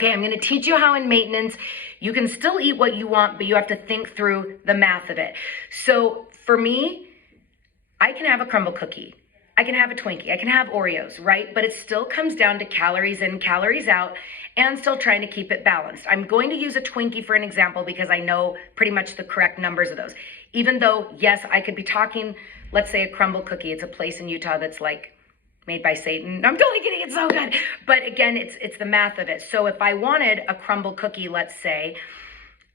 Okay, I'm gonna teach you how in maintenance, you can still eat what you want, but you have to think through the math of it. So for me, I can have a crumble cookie. I can have a Twinkie, I can have Oreos, right? But it still comes down to calories in, calories out, and still trying to keep it balanced. I'm going to use a Twinkie for an example because I know pretty much the correct numbers of those. Even though, yes, I could be talking, let's say a crumble cookie. It's a place in Utah that's like made by Satan. I'm totally kidding, it's so good. But again, it's the math of it. So if I wanted a crumble cookie, let's say,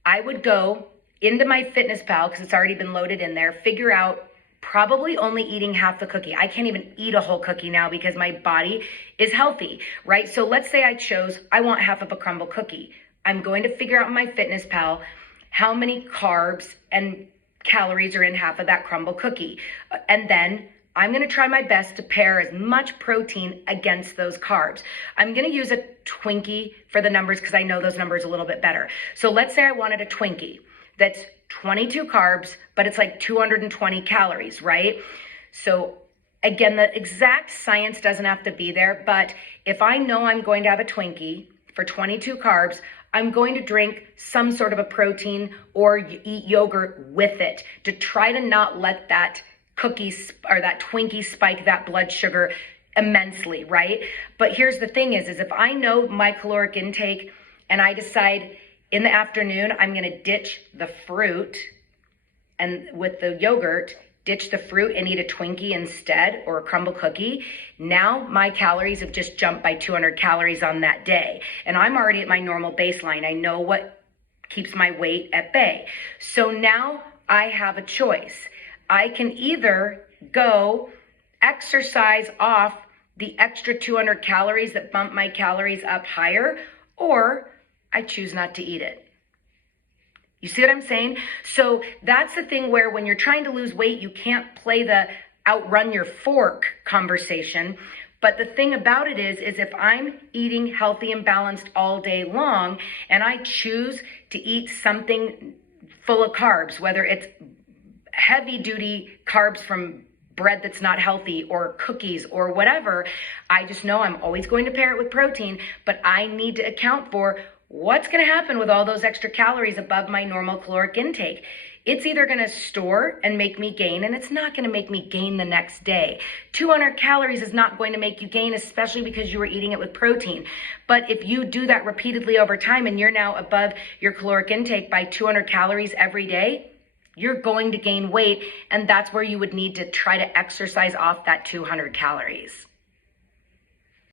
I would go into my Fitness Pal, because it's already been loaded in there, figure out probably only eating half the cookie. I can't even eat a whole cookie now because my body is healthy, right? So let's say I want half of a crumble cookie. I'm going to figure out in my Fitness Pal how many carbs and calories are in half of that crumble cookie. And then I'm gonna try my best to pair as much protein against those carbs. I'm gonna use a Twinkie for the numbers because I know those numbers a little bit better. So let's say I wanted a Twinkie that's 22 carbs, but it's like 220 calories, right? So again, the exact science doesn't have to be there, but if I know I'm going to have a Twinkie for 22 carbs, I'm going to drink some sort of a protein or eat yogurt with it to try to not let that cookies or that Twinkie spike that blood sugar immensely, right? But here's the thing is if I know my caloric intake and I decide in the afternoon, I'm gonna ditch the fruit and with the yogurt, ditch the fruit and eat a Twinkie instead or a crumble cookie. Now my calories have just jumped by 200 calories on that day. And I'm already at my normal baseline. I know what keeps my weight at bay. So now I have a choice. I can either go exercise off the extra 200 calories that bump my calories up higher, or I choose not to eat it. You see what I'm saying? So that's the thing where when you're trying to lose weight, you can't play the outrun your fork conversation. But the thing about it is if I'm eating healthy and balanced all day long and I choose to eat something full of carbs, whether it's heavy duty carbs from bread that's not healthy or cookies or whatever, I just know I'm always going to pair it with protein, but I need to account for what's going to happen with all those extra calories above my normal caloric intake. It's either going to store and make me gain, and it's not going to make me gain the next day. 200 calories is not going to make you gain, especially because you were eating it with protein. But if you do that repeatedly over time and you're now above your caloric intake by 200 calories every day, you're going to gain weight, and that's where you would need to try to exercise off that 200 calories.